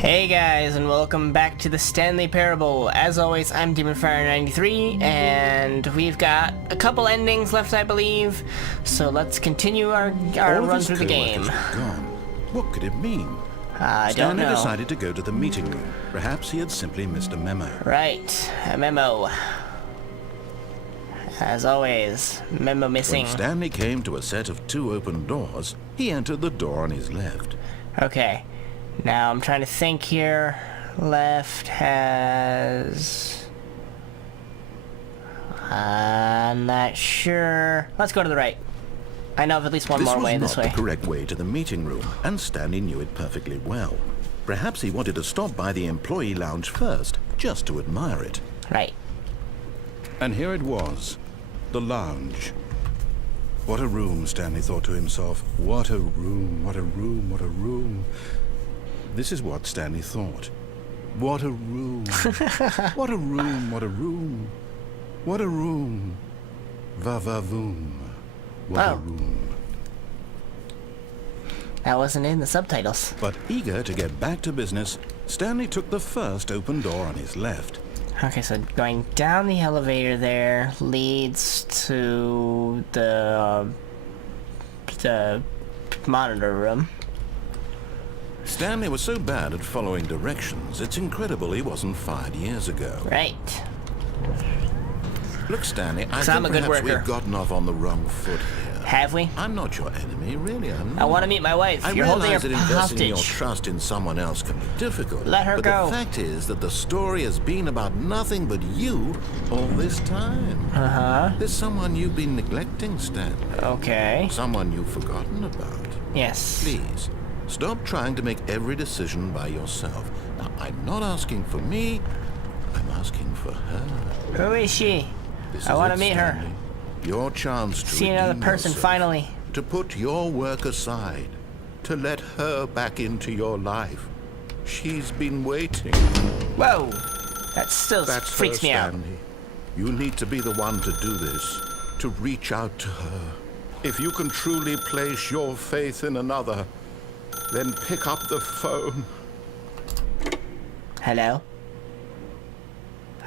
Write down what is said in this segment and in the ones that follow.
Hey guys, and welcome back to the Stanley Parable. As always, I'm DemonFire93, and we've got a couple endings left, I believe. So let's continue our run through the game. Gone. What could it mean? I don't know. Stanley decided to go to the meeting room. Perhaps he had simply missed a memo. Right, a memo. As always, memo missing. When Stanley came to a set of two open doors, he entered the door on his left. Okay. Now I'm trying to think here. Left has... I'm not sure. Let's go to the right. I know of at least one more way this way. This was not the correct way to the meeting room, and Stanley knew it perfectly well. Perhaps he wanted to stop by the employee lounge first, just to admire it. Right. And here it was, the lounge. What a room, Stanley thought to himself. What a room, what a room, what a room. This is what Stanley thought. What a room. What a room, what a room. What a room. Va-va-voom. What a room. That wasn't in the subtitles. But eager to get back to business, Stanley took the first open door on his left. Okay, so going down the elevator there leads to the monitor room. Stanley was so bad at following directions, it's incredible he wasn't fired years ago. Right. Look, Stanley, I think perhaps we've gotten off on the wrong foot here. Have we? I'm not your enemy, really, I'm not. I want to meet my wife. You're holding her that investing your hostage. trust in someone else can be difficult. Let her go. But the fact is that the story has been about nothing but you all this time. Uh-huh. There's someone you've been neglecting, Stanley. Okay. Someone you've forgotten about. Yes. Please, stop trying to make every decision by yourself. Now, I'm not asking for me, I'm asking for her. Who is she? I want to meet her. Your chance to see another person yourself, finally. to put your work aside, to let her back into your life. She's been waiting. Whoa, that still That's freaks her, me out. Stanley. You need to be the one to do this, to reach out to her. If you can truly place your faith in another, then pick up the phone. Hello?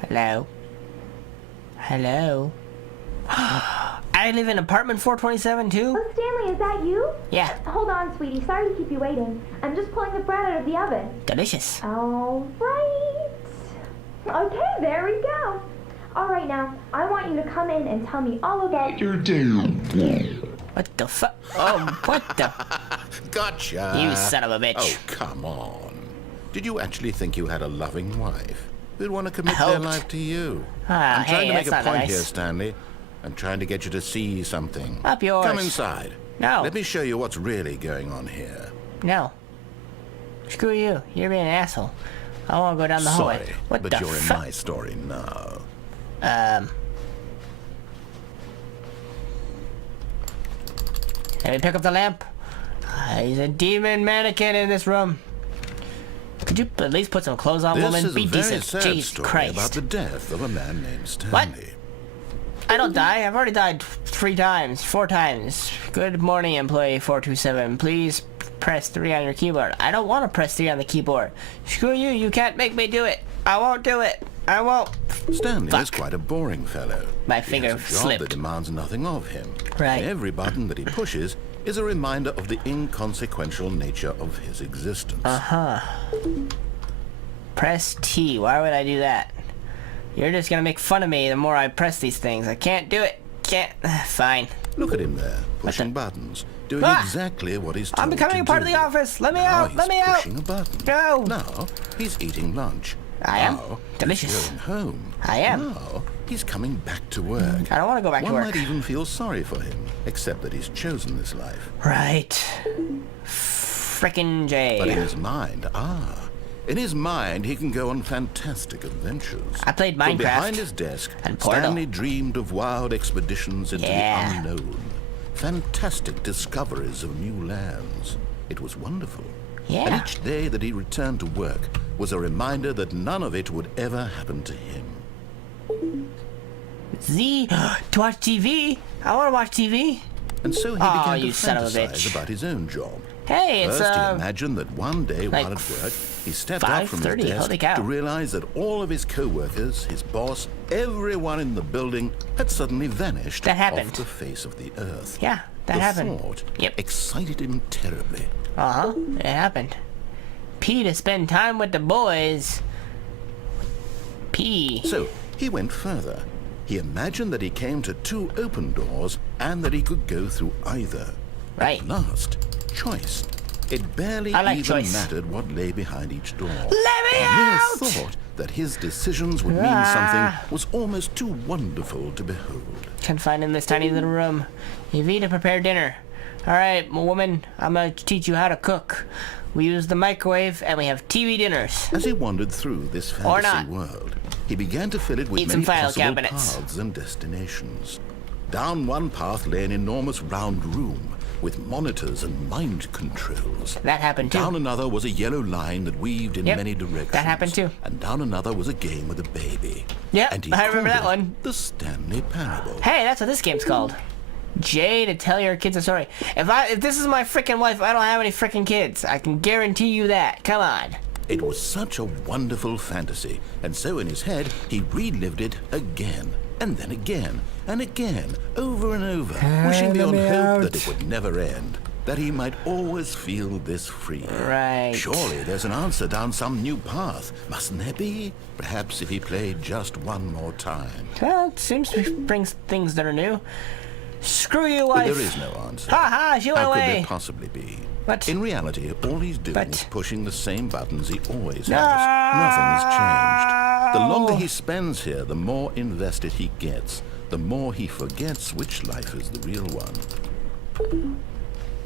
Hello? Hello? I live in apartment 427 too? Oh, Stanley, is that you? Yeah. Hold on, sweetie. Sorry to keep you waiting. I'm just pulling the bread out of the oven. Delicious. All right. Okay, there we go. All right, now, I want you to come in and tell me all about your day. What the fuck? Oh, what the? Gotcha. You son of a bitch. Oh, come on. Did you actually think you had a loving wife who'd want to commit I their hoped. life to you? Ah, I'm trying hey, to make that's a not point nice. here, Stanley. I'm trying to get you to see something. Up yours. Come inside. No. Let me show you what's really going on here. No. Screw you. You're being an asshole. I want to go down the hallway. Sorry, What but the you're in fuck? my story now. Let me pick up the lamp. He's a demon mannequin in this room. Could you at least put some clothes on, woman? Be This is a very decent. sad Jesus story Christ. about the death of a man named Stanley. What? I don't die. I've already died 4 times. Good morning, employee 427. Please press 3 on your keyboard. I don't want to press 3 on the keyboard. Screw you. You can't make me do it. I won't do it. I won't. Stanley is quite a boring fellow. My He finger has a job slipped. that demands nothing of him. Right. Every button that he pushes is a reminder of the inconsequential nature of his existence. Uh-huh. Press T. Why would I do that? You're just gonna make fun of me the more I press these things. I can't do it. Can't. Fine. Look at him there, pushing buttons, doing Ah! exactly what he's told I'm becoming to a part of do. the office. Let me Now out. Let me he's out. pushing a button. No. Now he's eating lunch. I am. Now Delicious. He's going home. I am. Now he's coming back to work. I don't want to go back One to work. might even feel sorry for him, except that he's chosen this life. Right. Frickin' J. But in his mind, in his mind, he can go on fantastic adventures. I played From Minecraft. behind his desk, and Portal. Stanley dreamed of wild expeditions into Yeah. the unknown. Fantastic discoveries of new lands. It was wonderful. Yeah. And each day that he returned to work was a reminder that none of it would ever happen to him. Z. To watch TV? I want to watch TV. And so he Aw, began to you son of a fantasize bitch. about his own job. Hey, it's First, he imagined that one day like while at work, He stepped up from his 5:30, holy desk cow. to realize that all of his co-workers, his boss, everyone in the building had suddenly vanished That happened. off the face of the earth. Yeah, that the happened. thought Yep. excited him terribly. Uh-huh, it happened. P to spend time with the boys. P. So he went further. He imagined that he came to 2 open doors and that he could go through either. Right. At last, choice. It barely I like even choice. mattered what lay behind each door. Let me The mere out! thought that his decisions would mean Ah. something was almost too wonderful to behold. Confined in this tiny little room. Evie to prepare dinner. Alright, woman, I'm gonna teach you how to cook. We use the microwave and we have TV dinners. As he wandered through this Or fantasy not. world, he began to fill it with Eat some many file possible cabinets. paths and destinations. Down one path lay an enormous round room with monitors and mind controls. That happened too. Down another was a yellow line that weaved in Yep, many directions. that happened too. And down another was a game with a baby. Yep, And he I remember called that it one. The Stanley Parable. Hey, that's what this game's called. J to tell your kids a story. If this is my freaking wife, I don't have any freaking kids. I can guarantee you that. Come on. It was such a wonderful fantasy, and so in his head he relived it again, and then again, and again, over and over, wishing beyond hope that it would never end, that he might always feel this free. Right. Surely there's an answer down some new path, mustn't there be? Perhaps if he played just one more time. Well, it seems to bring things that are new. Screw you, But wife. there is no answer. Ha ha, she went How could away. there possibly be? But- In reality, all he's doing but- is pushing the same buttons he always No! has. Nothing has changed. The longer he spends here, the more invested he gets. The more he forgets which life is the real one.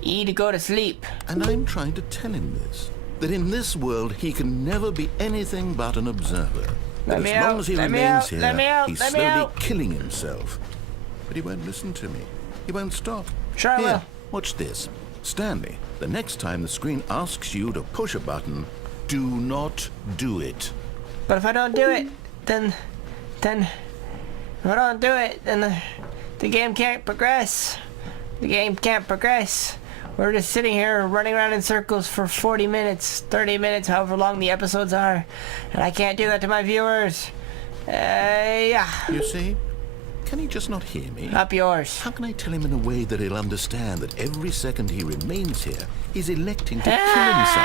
E to go to sleep. And I'm trying to tell him this. That in this world, he can never be anything but an observer. Let That me as long out, as he let me remains out, here, let me out, he's let me slowly out. killing himself. But he won't listen to me. He won't stop. Sure I Here, will. watch this. Stanley, the next time the screen asks you to push a button, do not do it. But if I don't do it, then if I don't do it, then the game can't progress. The game can't progress. We're just sitting here running around in circles for 40 minutes, 30 minutes, however long the episodes are. And I can't do that to my viewers. Yeah. You see? Can he just not hear me? Up yours. How can I tell him in a way that he'll understand that every second he remains here, he's electing to kill himself?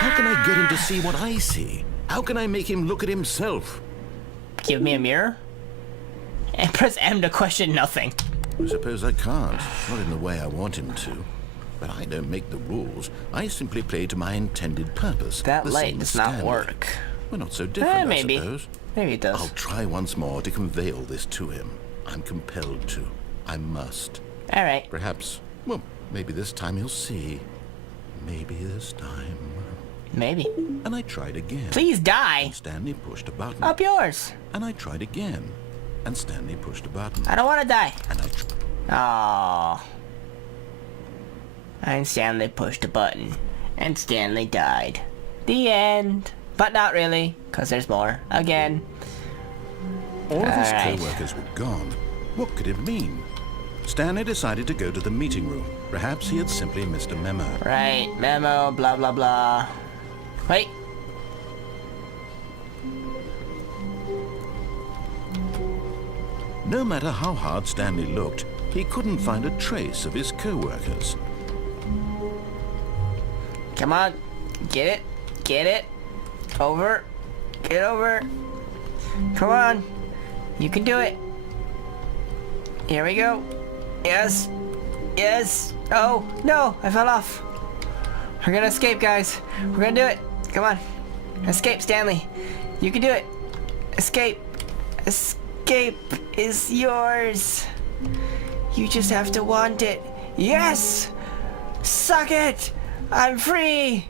How can I get him to see what I see? How can I make him look at himself? Give me a mirror. And press M to question nothing. I suppose I can't. Not in the way I want him to. But I don't make the rules. I simply play to my intended purpose. That the light same does as not Stanley. work. We're not so different, Maybe. I suppose. Maybe it does. I'll try once more to convey all this to him. I'm compelled to. I must. Alright. Perhaps, well, maybe this time he'll see. Maybe this time. Maybe. And I tried again. Please die. Stanley pushed a button. Up yours. And I tried again. And Stanley pushed a button. I don't want to die. And I Oh. And Stanley pushed a button. And Stanley died. The end. But not really, because there's more. Again. All of his Alright. co-workers were gone. What could it mean? Stanley decided to go to the meeting room. Perhaps he had simply missed a memo. Right, memo, blah blah blah. Wait. No matter how hard Stanley looked, he couldn't find a trace of his co-workers. Come on. Get it. Get it. Over. Get over. Come on. You can do it. Here we go. Yes. Yes. Oh, no. I fell off. We're gonna escape, guys. We're gonna do it. Come on. Escape, Stanley. You can do it. Escape. Escape is yours. You just have to want it. Yes! Suck it! I'm free!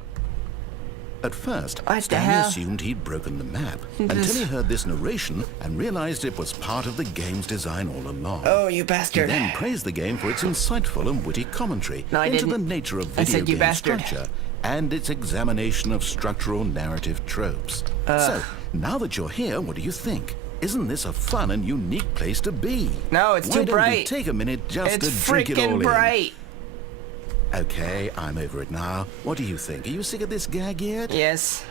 At first, What the Stanley hell? assumed he'd broken the map This- until he heard this narration and realized it was part of the game's design all along. Oh, you He bastard. then praised the game for its insightful and witty commentary No, I into didn't. the nature of I video said you game bastard. structure and its examination of structural narrative tropes. So, now that you're here, what do you think? Isn't this a fun and unique place to be? No, it's Why too don't we bright. take a minute just It's to drink it all freaking in? bright. Okay, I'm over it now. What do you think? Are you sick of this gag yet? Yes.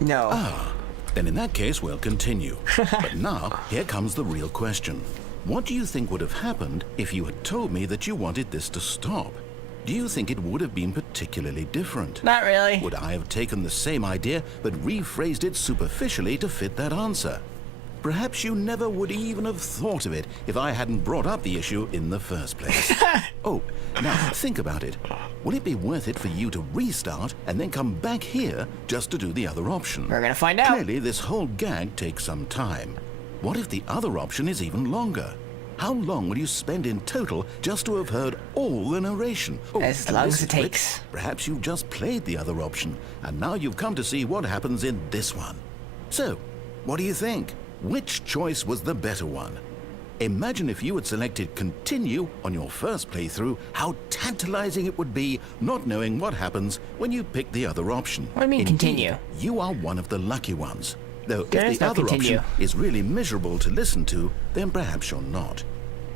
No. Ah, then in that case, we'll continue. But now, here comes the real question. What do you think would have happened if you had told me that you wanted this to stop? Do you think it would have been particularly different? Not really. Would I have taken the same idea but rephrased it superficially to fit that answer? Perhaps you never would even have thought of it if I hadn't brought up the issue in the first place. Oh, now think about it. Will it be worth it for you to restart and then come back here just to do the other option? We're gonna find out. Clearly, this whole gag takes some time. What if the other option is even longer? How long will you spend in total just to have heard all the narration? Oh, As and long this as it is takes. perhaps you've just played the other option, and now you've come to see what happens in this one. So, what do you think? Which choice was the better one? Imagine if you had selected continue on your first playthrough, how tantalizing it would be not knowing what happens when you pick the other option. What do you mean, Indeed, continue? You are one of the lucky ones. Though There if is the no other continue. option is really miserable to listen to, then perhaps you're not.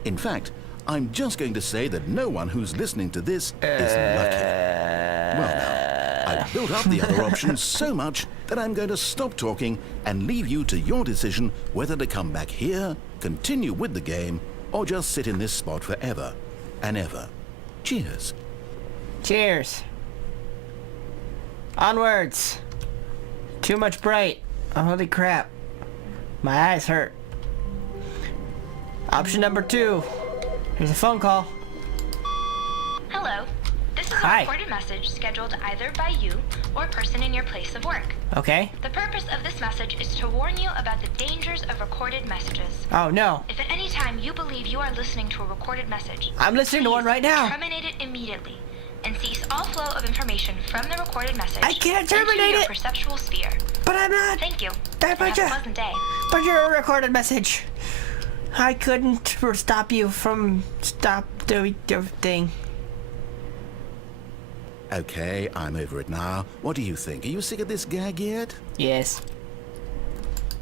In fact, I'm just going to say that no one who's listening to this is lucky. Well now, I've built up the other option so much that I'm going to stop talking and leave you to your decision whether to come back here, continue with the game, or just sit in this spot forever and ever. Cheers. Cheers. Onwards. Too much bright. Oh, holy crap. My eyes hurt. Option number 2. Here's a phone call. Hello. This is a Hi. recorded message scheduled either by you or a person in your place of work. Okay. The purpose of this message is to warn you about the dangers of recorded messages. Oh, no. If at any time you believe you are listening to a recorded message, I'm listening to one right now. terminate it immediately and cease all flow of information from the recorded message I can't into terminate your it. perceptual sphere. But I'm not. Thank you. That and have much- a pleasant day. But you're a recorded message. I couldn't stop you from doing the thing. Okay, I'm over it now. What do you think? Are you sick of this gag yet? Yes.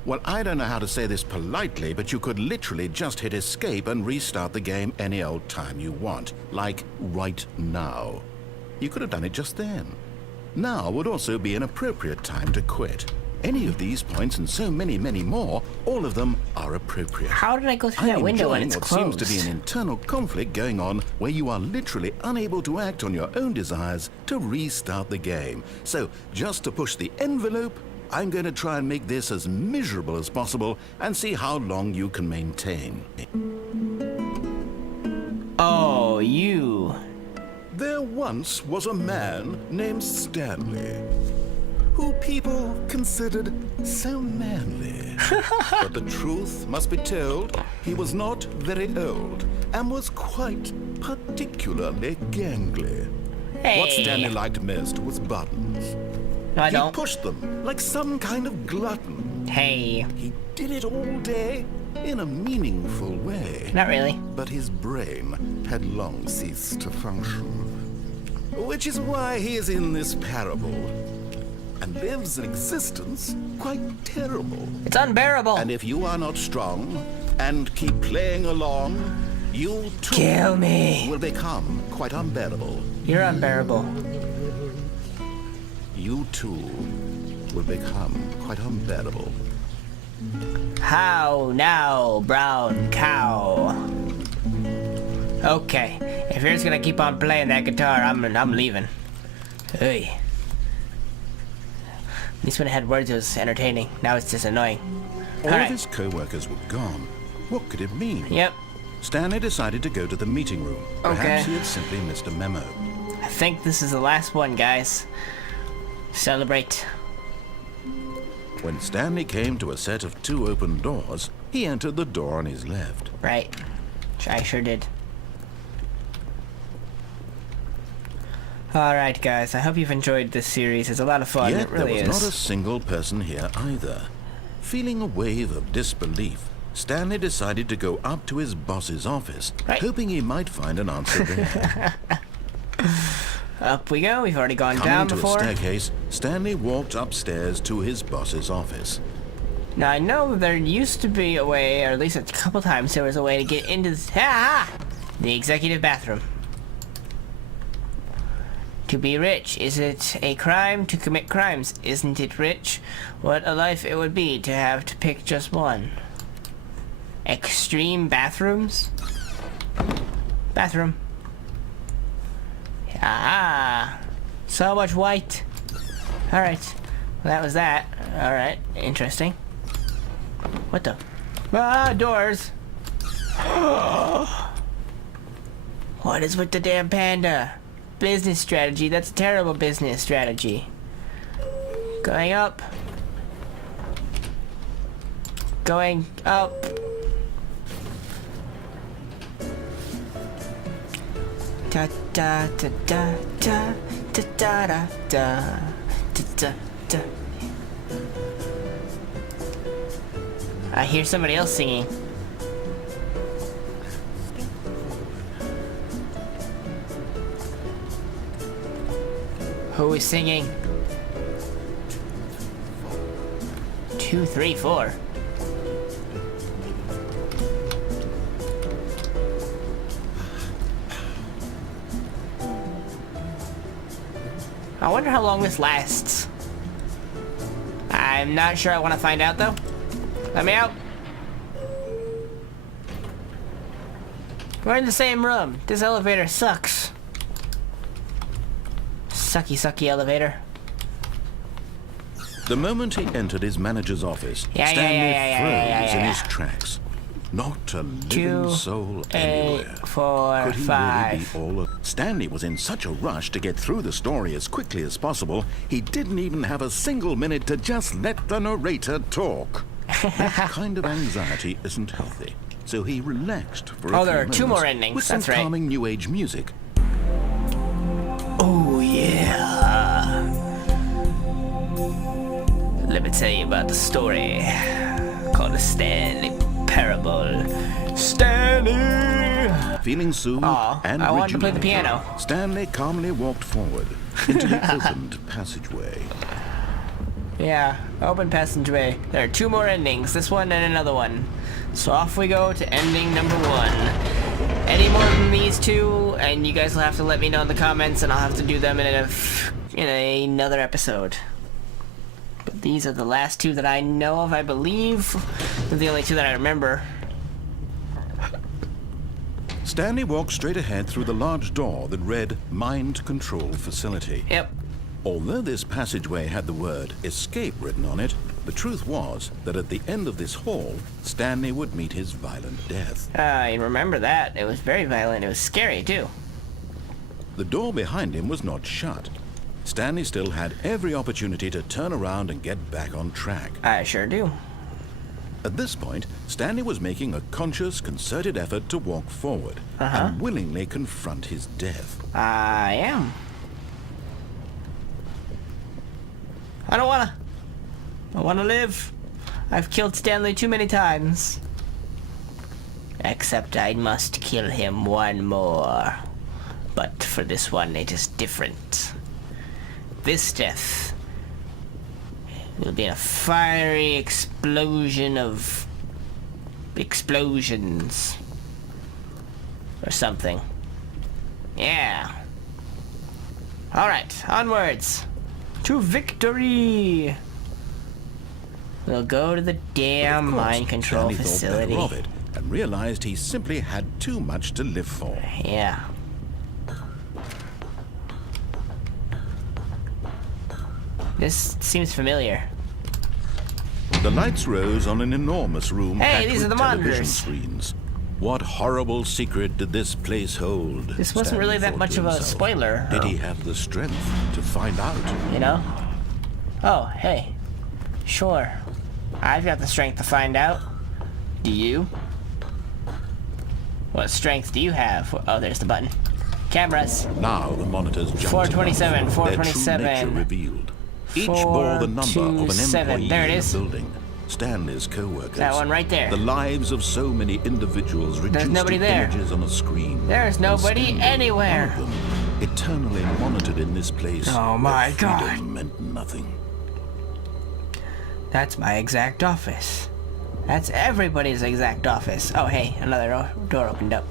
Well, I don't know how to say this politely, but you could literally just hit escape and restart the game any old time you want. Like, right now. You could have done it just then. Now would also be an appropriate time to quit. Any of these points and so many, many more, all of them are appropriate. How did I go through that I'm window when enjoying it's what closed? seems to be an internal conflict going on where you are literally unable to act on your own desires to restart the game. So, just to push the envelope, I'm going to try and make this as miserable as possible and see how long you can maintain. Oh, you. There once was a man named Stanley, who people considered so manly. But the truth must be told, he was not very old and was quite particularly gangly. Hey. What Stanley liked most was buttons. No, I He don't. pushed them like some kind of glutton. Hey. He did it all day in a meaningful way. Not really. But his brain had long ceased to function. Which is why he is in this parable and lives an existence quite terrible. It's unbearable. And if you are not strong and keep playing along, you too Kill me. will become quite unbearable. You're unbearable. You too will become quite unbearable. How now, brown cow? Okay, if you're just gonna keep on playing that guitar, I'm leaving. Hey. At least when it had words, it was entertaining. Now it's just annoying. All of Alright. his co-workers were gone. What could it mean? Yep. Stanley decided to go to the meeting room. Perhaps Okay. he had simply missed a memo. I think this is the last one, guys. Celebrate. When Stanley came to a set of 2 open doors, he entered the door on his left. Right. I sure did. Alright, guys. I hope you've enjoyed this series. It's a lot of fun. Yet It really there was is. not a single person here either. Feeling a wave of disbelief, Stanley decided to go up to his boss's office, Right. hoping he might find an answer there. Up we go. We've already gone Coming down to before. a staircase, Stanley walked upstairs to his boss's office. Now I know there used to be a way, or at least a couple times there was a way to get into the executive bathroom. To be rich, is it a crime to commit crimes? Isn't it rich? What a life it would be to have to pick just one. Extreme bathrooms? Bathroom. Ah, so much white. Alright, well, that was that. Alright, interesting. What the? Ah, doors. What is with the damn panda? Business strategy, that's a terrible business strategy. Going up. Going up. Da da da da da da da da da da da. I hear somebody else singing. Who is singing? 2, 3, 4. I wonder how long this lasts. I'm not sure I want to find out though. Let me out. We're in the same room. This elevator sucks. Sucky, sucky elevator. The moment he entered his manager's office, Stanley froze in his tracks. Not a living soul anywhere. 4, Could he 5. really be all Stanley was in such a rush to get through the story as quickly as possible, he didn't even have a single minute to just let the narrator talk. That kind of anxiety isn't healthy. So he relaxed for a few there are moments 2 more endings. with some That's right. calming new age music. Oh yeah. Let me tell you about the story called the Stanley Parable. Stanley! Feeling soothed and I wanted to play the rejuvenated, piano. Stanley calmly walked forward into the opened passageway. Yeah, open passageway. There are 2 more endings, this one and another one. So off we go to ending number 1. Any more than these 2, and you guys will have to let me know in the comments, and I'll have to do them in another episode. But these are the last 2 that I know of, I believe. They're the only 2 that I remember. Stanley walked straight ahead through the large door that read Mind Control Facility. Yep. Although this passageway had the word escape written on it, the truth was that at the end of this hall, Stanley would meet his violent death. I remember that. It was very violent. It was scary, too. The door behind him was not shut. Stanley still had every opportunity to turn around and get back on track. I sure do. At this point, Stanley was making a conscious, concerted effort to walk forward and willingly confront his death. I am. I don't wanna. I wanna live. I've killed Stanley too many times. Except I must kill him one more. But for this one, it is different. This death will be a fiery explosion of explosions. Or something. Yeah. Alright, onwards. To victory! We'll go to the damn Of course, mind control Stanley facility. thought better of it and realized he simply had too much to live for. Yeah. This seems familiar. The lights rose on an enormous room Hey, packed these with are the television monitors. screens. What horrible secret did this place hold? This wasn't Stanley really that thought much to of a himself. spoiler. Did he have the strength to find out? You know? Oh, hey. Sure. I've got the strength to find out. Do you? What strength do you have? Oh, there's the button. Cameras. Now the monitors jumped 427, above, their true 427. nature revealed. Each bore the number of an 427. employee There it in is. the building. Stanley's co-workers. That one right there. The lives of so many individuals reduced nobody to there. images on a screen. There's And nobody Stanley, anywhere. one of them, eternally monitored in this place. Oh where my God. freedom meant nothing. That's my exact office. That's everybody's exact office. Oh, hey, another door opened up.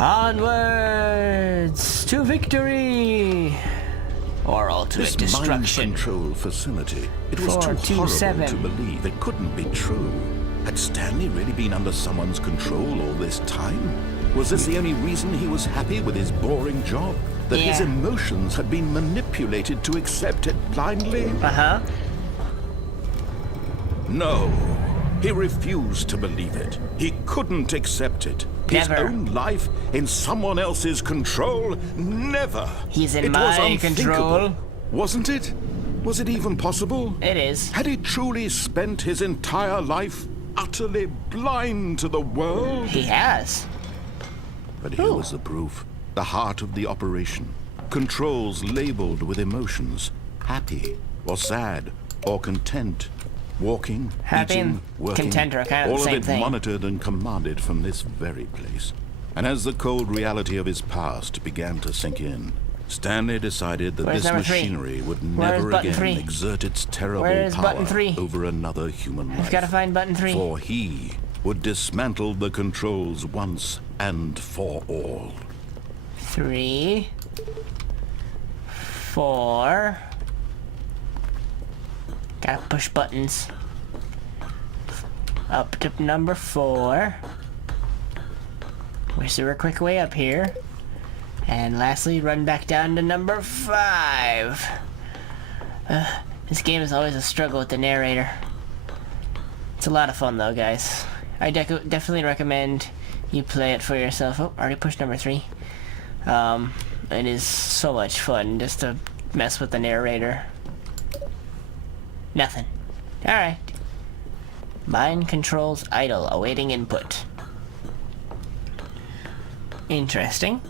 Onwards to victory! Or ultimate This destruction. mind control facility, it was too horrible 427. to believe. It couldn't be true. Had Stanley really been under someone's control all this time? Was this the only reason he was happy with his boring job? That his Yeah. emotions had been manipulated to accept it blindly? Uh-huh. No. He refused to believe it. He couldn't accept it. His Never. own life in someone else's control? Never. He's in It was my unthinkable. control. Wasn't it? Was it even possible? It is. Had he truly spent his entire life utterly blind to the world? He has. But here was the proof. The heart of the operation. Controls labeled with emotions. Happy, or sad, or content. Walking, Happy eating, and working. content are kind of all the same of it thing. monitored and commanded from this very place. And as the cold reality of his past began to sink in, Stanley decided that Where's this number 3? machinery would Where's never button again 3? exert its terrible Where's power button 3? over another human life. I've got to find button 3. For he would dismantle the controls once and for all. 3, 4. Gotta push buttons. Up to number 4. Is there a quick way up here? And lastly, run back down to number 5. This game is always a struggle with the narrator. It's a lot of fun though, guys. I definitely recommend you play it for yourself. Oh, already pushed number 3. It is so much fun just to mess with the narrator. Nothing. Alright. Mind controls idle, awaiting input. Interesting.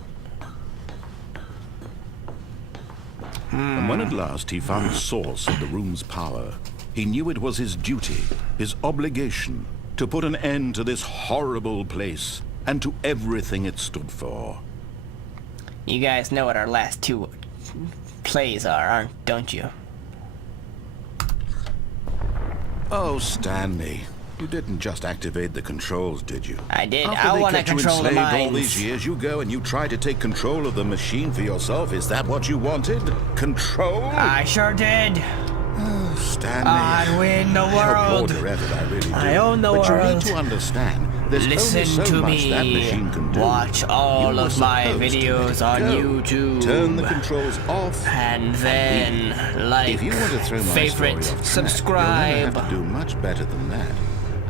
And when at last he found the source of the room's power, he knew it was his duty, his obligation, to put an end to this horrible place and to everything it stood for. You guys know what our last 2 plays are, don't you? Oh, Stanley, you didn't just activate the controls, did you? I did. After I they want to kept you control the enslaved all minds. these years, you go and you try to take control of the machine for yourself. Is that what you wanted? Control? I sure did. Stanley. I win the I help world. more than ever, I really do. I own the but you world. need to understand, there's Listen only so to much that me. machine can do. Watch all You were of my supposed to videos let it on go. YouTube. Turn the controls off. And then, like, If you want to throw my favorite, story off track, subscribe. you're gonna have to do much better than that.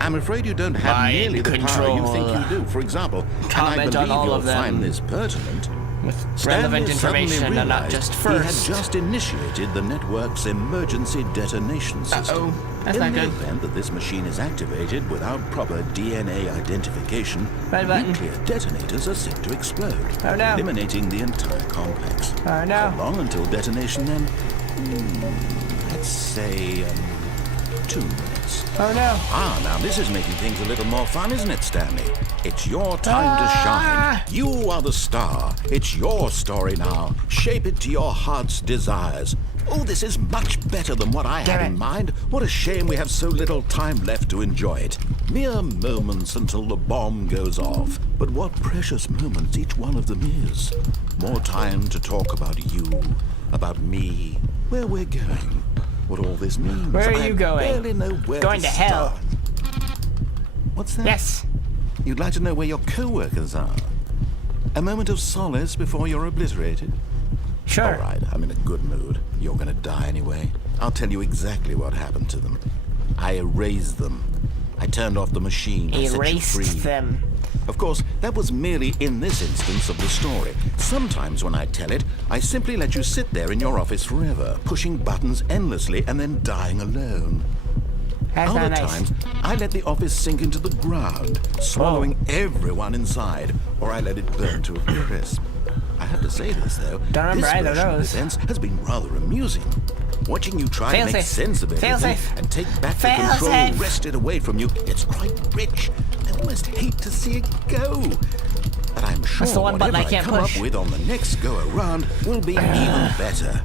I'm afraid you don't have Mind nearly the power you think control. you do. For example, Comment and I on believe all you'll of them. find this pertinent. With Stanley relevant suddenly information and not realized just He first. had just initiated the network's emergency detonation system. Uh-oh. That's In not the good. event that this machine is activated without proper DNA identification, Red button. nuclear detonators are set to explode, Oh, no. eliminating the entire complex. Oh, no. How long until detonation then? Let's say 2 minutes. Oh no. Ah, now this is making things a little more fun, isn't it, Stanley? It's your time to shine. You are the star. It's your story now. Shape it to your heart's desires. Oh, this is much better than what I had Damn it. in mind. What a shame we have so little time left to enjoy it. Mere moments until the bomb goes off. But what precious moments each one of them is. More time to talk about you, about me, where we're going, what all this means. Where are I you going? barely know where Going to hell. start. What's that? Yes. You'd like to know where your co-workers are? A moment of solace before you're obliterated? Sure. All right, I'm in a good mood. You're gonna die anyway. I'll tell you exactly what happened to them. I erased them. I turned off the machine. I set you Erased free. them. Of course, that was merely in this instance of the story. Sometimes when I tell it, I simply let you sit there in your office forever, pushing buttons endlessly and then dying alone. That's Other not nice. times, I let the office sink into the ground, swallowing everyone inside, or I let it burn to a crisp. I have to say this, though. Don't remember this either of version of those. events has been rather amusing. Watching you try Fail to make safe. sense of Fail everything safe. and take back Fail the control safe. wrested away from you, it's quite rich. I almost hate to see it go. But I'm sure That's the one button whatever I can't come push. up with on the next go-around will be even better.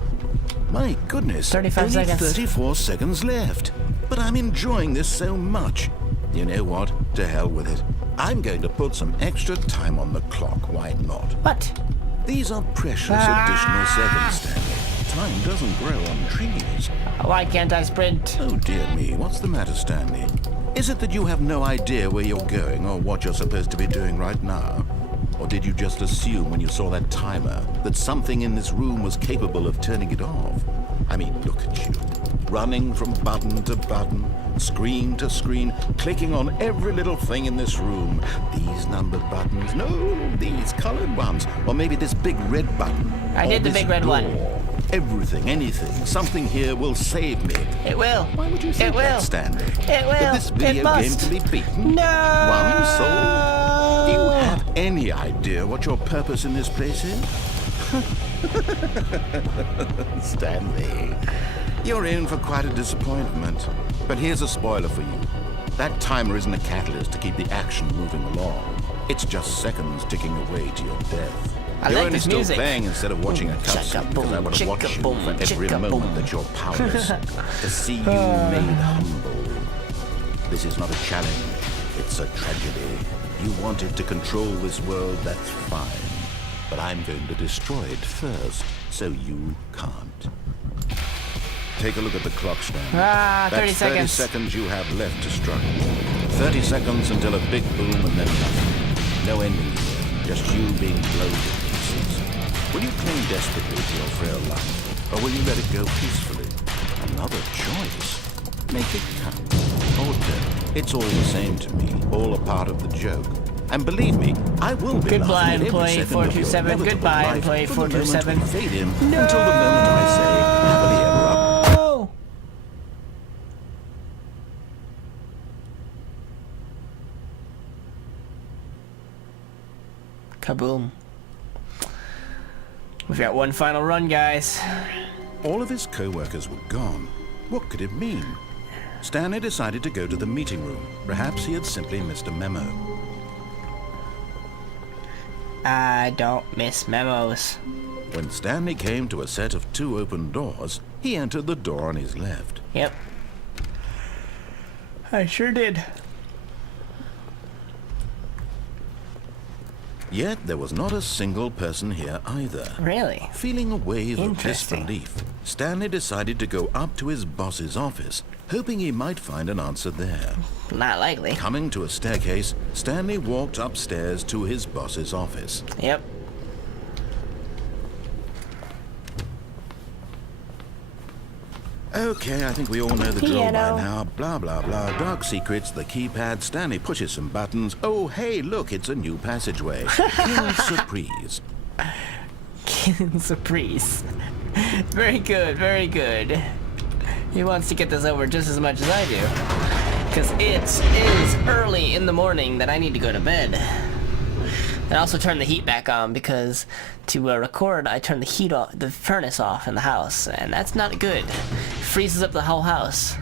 My goodness, 35 only seconds. 34 seconds left. But I'm enjoying this so much. You know what? To hell with it. I'm going to put some extra time on the clock. Why not? What? These are precious additional seconds, Stanley. Time doesn't grow on trees. Why can't I sprint? Oh, dear me. What's the matter, Stanley? Is it that you have no idea where you're going or what you're supposed to be doing right now? Or did you just assume when you saw that timer that something in this room was capable of turning it off? I mean, look at you. Running from button to button, screen to screen, clicking on every little thing in this room. These numbered buttons, no, these colored ones. Or maybe this big red button. I or did the this big red door. one. Anything, something here will save me. It will. Why would you say It will. that, Stanley? It will. That this video It game must. can be beaten? No. One soul? Do you have any idea what your purpose in this place is? Stanley, you're in for quite a disappointment. But here's a spoiler for you. That timer isn't a catalyst to keep the action moving along. It's just seconds ticking away to your death. I You're like only this still music. playing instead of watching a cutscene because I want to watch you for every moment that you're powerless. To see you made humble. This is not a challenge. It's a tragedy. You wanted to control this world, that's fine. But I'm going to destroy it first, so you can't. Take a look at the clock, Stanley. 30 That's 30 seconds. seconds you have left to struggle. 30 seconds until a big boom and then nothing. No ending here, just you being blown to pieces. Will you cling desperately to your frail life, or will you let it go peacefully? Another choice. Make it count. Or don't. It's all the same to me, all a part of the joke. And believe me, I will be Goodbye, laughing at every employee second of your 427. inevitable Goodbye, life employee from the moment 427. we fade in until the moment I say, happily ever after. Oh. Kaboom. We've got one final run, guys. All of his co-workers were gone. What could it mean? Stanley decided to go to the meeting room. Perhaps he had simply missed a memo. I don't miss memos. When Stanley came to a set of 2 open doors, he entered the door on his left. Yep. I sure did. Yet there was not a single person here either. Really? Feeling a wave of Interesting. disbelief, Stanley decided to go up to his boss's office, hoping he might find an answer there. Not likely. Coming to a staircase, Stanley walked upstairs to his boss's office. Yep. Okay, I think we all know the drill Piano. by now. Blah, blah, blah. Dark secrets, the keypad. Stanley pushes some buttons. Oh, hey, look, it's a new passageway. Kill surprise. Surprise. Very good, very good. He wants to get this over just as much as I do. Because it is early in the morning that I need to go to bed. And also turn the heat back on because to record, I turn the heat off, the furnace off in the house, and that's not good. Freezes up the whole house.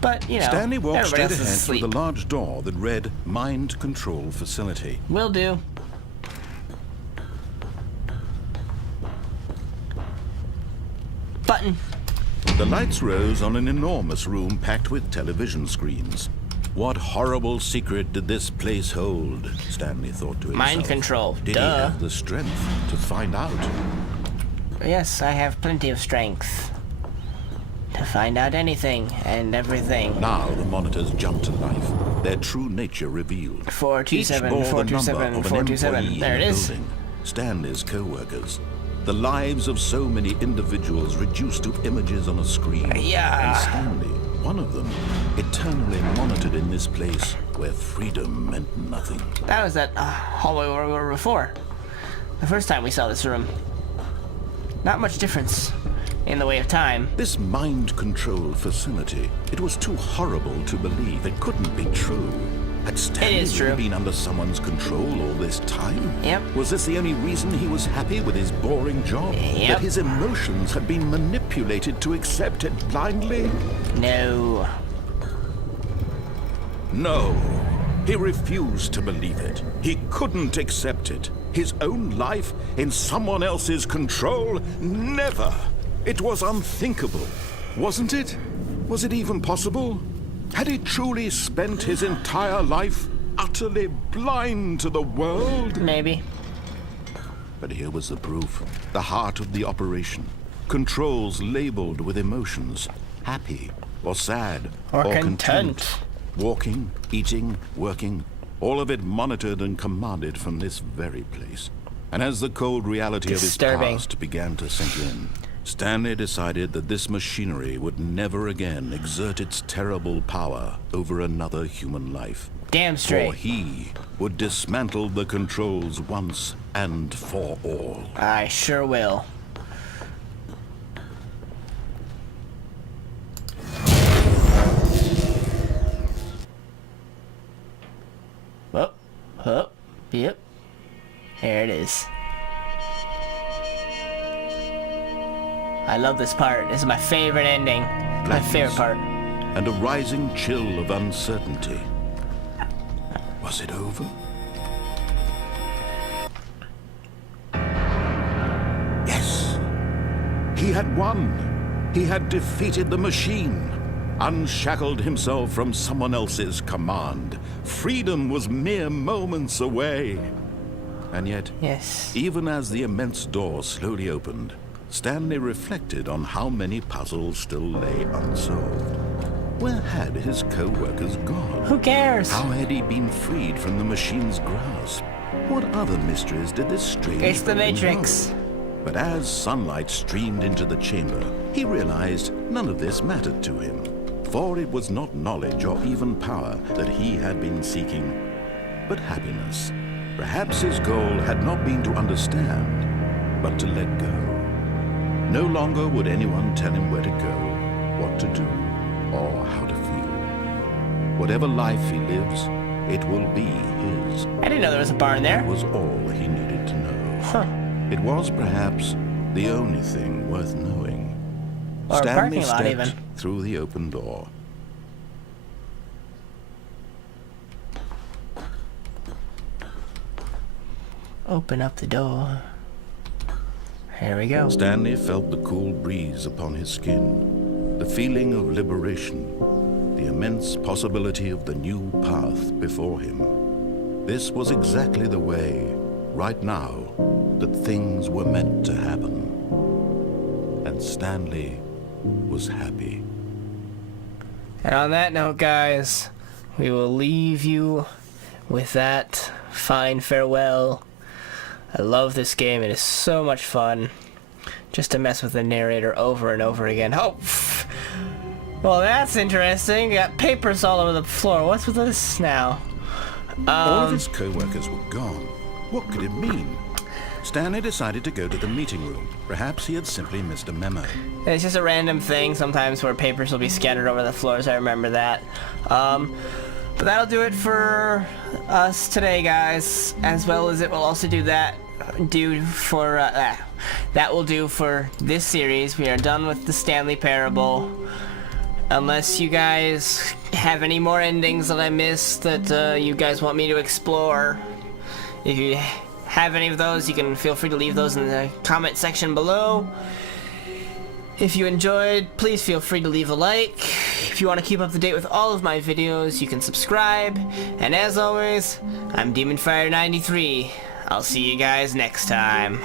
But, you know, Stanley walked everybody straight else is ahead asleep. through the large door that read Mind Control Facility. Will do. Button. The lights rose on an enormous room packed with television screens. What horrible secret did this place hold? Stanley thought to himself. Mind control. Did Duh. he have the strength to find out? Yes, I have plenty of strength to find out anything and everything. Now the monitors jumped to life, their true nature revealed. 427, Each bore the 427, number of an 427. employee There in it the is. building. Stanley's co-workers. The lives of so many individuals reduced to images on a screen. Yeah. And Stanley, one of them, eternally monitored in this place where freedom meant nothing. That was that hallway where we were before. The first time we saw this room. Not much difference in the way of time. This mind control facility, it was too horrible to believe. It couldn't be true. Had Stanley is true. been under someone's control all this time? Yep. Was this the only reason he was happy with his boring job? Yep. That his emotions had been manipulated to accept it blindly? No. No. He refused to believe it. He couldn't accept it. His own life in someone else's control? Never. It was unthinkable. Wasn't it? Was it even possible? Had he truly spent his entire life utterly blind to the world? Maybe. But here was the proof. The heart of the operation. Controls labeled with emotions. Happy or sad Or content. Walking, eating, working. All of it monitored and commanded from this very place. And as the cold reality of his Disturbing. past began to sink in, Stanley decided that this machinery would never again exert its terrible power over another human life. Damn For straight. he would dismantle the controls once and for all. I sure will. Oh, yep. There it is. I love this part. This is my favorite ending. My favorite part. And a rising chill of uncertainty. Was it over? Yes. He had won. He had defeated the machine. Unshackled himself from someone else's command. Freedom was mere moments away. And yet, Yes. even as the immense door slowly opened, Stanley reflected on how many puzzles still lay unsolved. Where had his co-workers gone? Who cares? How had he been freed from the machine's grasp? What other mysteries did this strange It's the building Matrix. hold? But as sunlight streamed into the chamber, he realized none of this mattered to him. For it was not knowledge or even power that he had been seeking, but happiness. Perhaps his goal had not been to understand, but to let go. No longer would anyone tell him where to go, what to do, or how to feel. Whatever life he lives, it will be his. I didn't know there was a barn there. That was all he needed to know. Huh. It was perhaps the only thing worth knowing. Or a Stanley parking lot, stepped even. through the open door. Open up the door. Here we go. Stanley felt the cool breeze upon his skin, the feeling of liberation, the immense possibility of the new path before him. This was exactly the way, right now, that things were meant to happen. And Stanley was happy. And on that note, guys, we will leave you with that fine farewell. I love this game. It is so much fun just to mess with the narrator over and over again. Oh, well, that's interesting. You got papers all over the floor. What's with this now? All of his co-workers were gone. What could it mean? Stanley decided to go to the meeting room. Perhaps he had simply missed a memo. It's just a random thing sometimes where papers will be scattered over the floors. I remember that. But that'll do it for us today, guys. As well as it will also do that. That will do for this series. We are done with the Stanley Parable. Unless you guys have any more endings that I missed that you guys want me to explore. If you have any of those, you can feel free to leave those in the comment section below. If you enjoyed, please feel free to leave a like. If you want to keep up to date with all of my videos, you can subscribe. And as always, I'm DemonFire93. I'll see you guys next time.